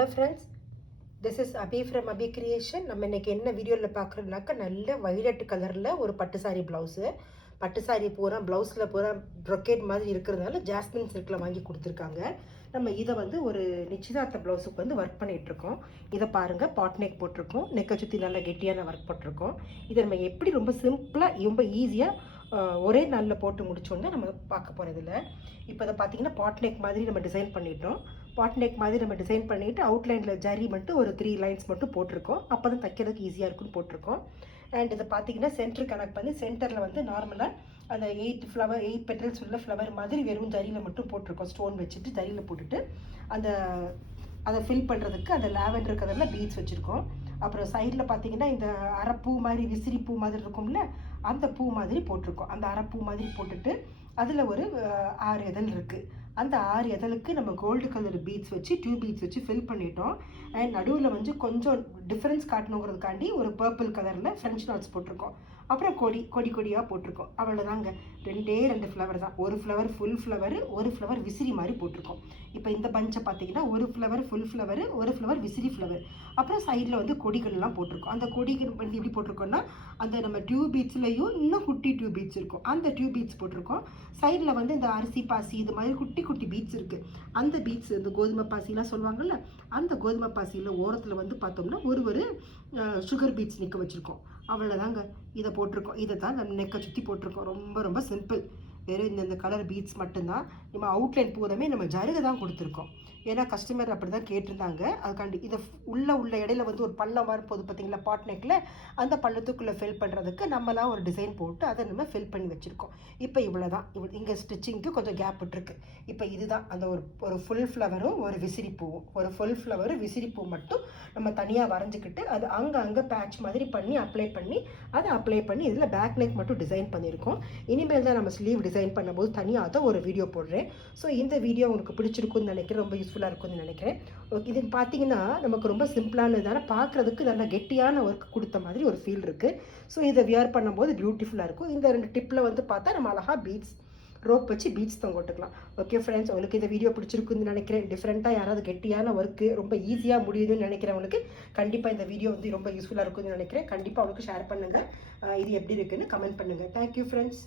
Hello friends, this is Abhi from Abhi Creation. நம்ம இன்னைக்கு என்ன வீடியோவில் பார்க்குறோம்னாக்கா நல்ல வயலட் கலரில் ஒரு பட்டு சாரி ப்ளவுஸு. பட்டு சாரி பூரா ப்ளவுஸில் பூரா ப்ரொக்கேட் மாதிரி இருக்கிறதுனால ஜாஸ்மின் சில்கில் வாங்கி கொடுத்துருக்காங்க. நம்ம இதை ஒரு நிச்சயதார்த்த ப்ளவுஸுக்கு ஒர்க் பண்ணிகிட்ருக்கோம். இதை பாருங்கள், பாட் நெக் போட்டிருக்கோம், நெக்கை சுற்றி நல்லா கெட்டியான ஒர்க் போட்டிருக்கோம். இதை நம்ம எப்படி ரொம்ப சிம்பிளாக ரொம்ப ஈஸியாக ஒரே நாளில் போட்டு முடிச்சோன்னு நம்ம பார்க்க போகிறதில்ல. இப்போ இதை பார்த்தீங்கன்னா பாட் நெக் மாதிரி நம்ம டிசைன் பண்ணிட்டோம். பாட் நெக் மாதிரி நம்ம டிசைன் பண்ணிவிட்டு அவுட்லைனில் ஜரி மட்டும் ஒரு 3 லைன்ஸ் மட்டும் போட்டிருக்கோம். அப்போ தான் தைக்கிறதுக்கு ஈஸியாக இருக்குன்னு போட்டிருக்கோம். அண்ட் இதை பார்த்தீங்கன்னா சென்டர் கனெக்ட் பண்ணி சென்டரில் நார்மலாக அந்த 8 பெட்டல்ஸ் உள்ள ஃப்ளவர் மாதிரி வெறும் ஜரியில் மட்டும் போட்டிருக்கோம். ஸ்டோன் வச்சுட்டு ஜரியில் போட்டுட்டு அதை ஃபில் பண்ணுறதுக்கு அந்த லாவெண்டர் கலரில் பீட்ஸ் வச்சுருக்கோம். அப்புறம் சைடில் பார்த்தீங்கன்னா இந்த அரைப்பூ மாதிரி விசிறி பூ மாதிரி இருக்கும்ல, அந்த பூ மாதிரி போட்டிருக்கோம். அந்த அரைப்பூ மாதிரி போட்டுட்டு அதில் ஒரு 6 இதழ் இருக்குது. அந்த 6 இதழுக்கு நம்ம கோல்டு கலர் பீட்ஸ் வச்சு 2 பீட்ஸ் வச்சு ஃபில் பண்ணிட்டோம். அண்ட் நடுவில் கொஞ்சம் டிஃப்ரென்ஸ் காட்டணுங்கிறதுக்காண்டி ஒரு பர்பிள் கலரில் ஃப்ரெஞ்ச் நாட்ஸ் போட்டிருக்கோம். அப்புறம் கொடியாக போட்டிருக்கோம். அவ்வளோதாங்க, 2 ஃப்ளவர் தான். ஒரு ஃப்ளவர் ஃபுல் ஃப்ளவர், ஒரு ஃப்ளவர் விசிறி மாதிரி போட்டிருக்கோம். இப்போ இந்த பஞ்சை பார்த்தீங்கன்னா ஒரு ஃப்ளவர் ஃபுல் ஃப்ளவர், ஒரு ஃப்ளவர் விசிறி ஃப்ளவர். அப்புறம் சைடில் கொடிகள்லாம் போட்டிருக்கோம். அந்த கொடிகள் எப்படி போட்டிருக்கோம்னா அந்த நம்ம டியூப் பீட்ஸ்லையும் இன்னும் குட்டி டியூப் பீட்ஸ் இருக்கும், அந்த டியூப் பீட்ஸ் போட்டிருக்கோம். சைடில் இந்த அரிசி பாசி இது மாதிரி குட்டி குட்டி பீட்ஸ் இருக்குது. அந்த பீட்ஸ் இந்த கோதுமை பாசிலாம் சொல்லுவாங்கள்ல, அந்த கோதுமை பாசியில் ஓரத்தில் பார்த்தோம்னா ஒரு சுகர் பீட்ஸ் நிற்க வச்சுருக்கோம். அவ்வளோதாங்க, இதை போட்டிருக்கோம். இதை தான் நம்ம நெக்கை சுற்றி போட்டிருக்கோம். ரொம்ப ரொம்ப சிம்பிள். வெறும் இந்த கலர் பீட்ஸ் மட்டும்தான். நம்ம அவுட்லைன் பூராமே நம்ம ஜருகை தான் கொடுத்துருக்கோம். ஏன்னா கஸ்டமர் அப்படி தான் கேட்டிருந்தாங்க. அதுக்காண்டி இதை உள்ள இடையில ஒரு பள்ளம் வரப்போகுது பார்த்தீங்களா பாட் நெக்கில், அந்த பள்ளத்துக்குள்ளே ஃபில் பண்ணுறதுக்கு நம்மளாம் ஒரு டிசைன் போட்டு அதை நம்ம ஃபில் பண்ணி வச்சுருக்கோம். இப்போ இவ்வளோ தான். இங்கே ஸ்டிச்சிங்க்கு கொஞ்சம் கேப் விட்டுருக்கு. இப்போ இதுதான் அந்த ஒரு ஃபுல் ஃப்ளவரும் ஒரு விசிறி பூவும், ஒரு ஃபுல் ஃப்ளவரும் விசிறி பூ மட்டும் நம்ம தனியாக வரைஞ்சிக்கிட்டு அது அங்கே பேட்ச் மாதிரி பண்ணி அப்ளை பண்ணி இதில் பேக் நெக் மட்டும் டிசைன் பண்ணியிருக்கோம். இனிமேல் தான் நம்ம ஸ்லீவ் டிசைன் பண்ணும்போது தனியாக தான் ஒரு வீடியோ போடுறேன். ஸோ இந்த வீடியோ உங்களுக்கு பிடிச்சிருக்குன்னு நினைக்கிறேன், ரொம்ப யூஸ்ஃபுல்லாக இருக்கும்னு நினைக்கிறேன். இது பார்த்தீங்கன்னா நமக்கு ரொம்ப சிம்பிளானதான, பார்க்குறதுக்கு நல்லா கெட்டியான ஒர்க் கொடுத்த மாதிரி ஒரு ஃபீல் இருக்குது. ஸோ இதை வியர் பண்ணும்போது பியூட்டிஃபுல்லாக இருக்கும். இந்த 2 டிப்பில் பார்த்தா நம்ம அழகாக பீட்ஸ் ரோப் வச்சு பீட்ஸ் தான் போட்டுக்கலாம். ஓகே ஃப்ரெண்ட்ஸ், உங்களுக்கு இந்த வீடியோ பிடிச்சிருக்குன்னு நினைக்கிறேன். டிஃப்ரெண்ட்டாக யாராவது கெட்டியான ஒர்க்கு ரொம்ப ஈஸியாக முடியுதுன்னு நினைக்கிறவங்களுக்கு கண்டிப்பாக இந்த வீடியோ ரொம்ப யூஸ்ஃபுல்லாக இருக்கும்னு நினைக்கிறேன். கண்டிப்பாக அவங்களுக்கு ஷேர் பண்ணுங்கள். இது எப்படி இருக்குன்னு கமெண்ட் பண்ணுங்கள். Thank you friends.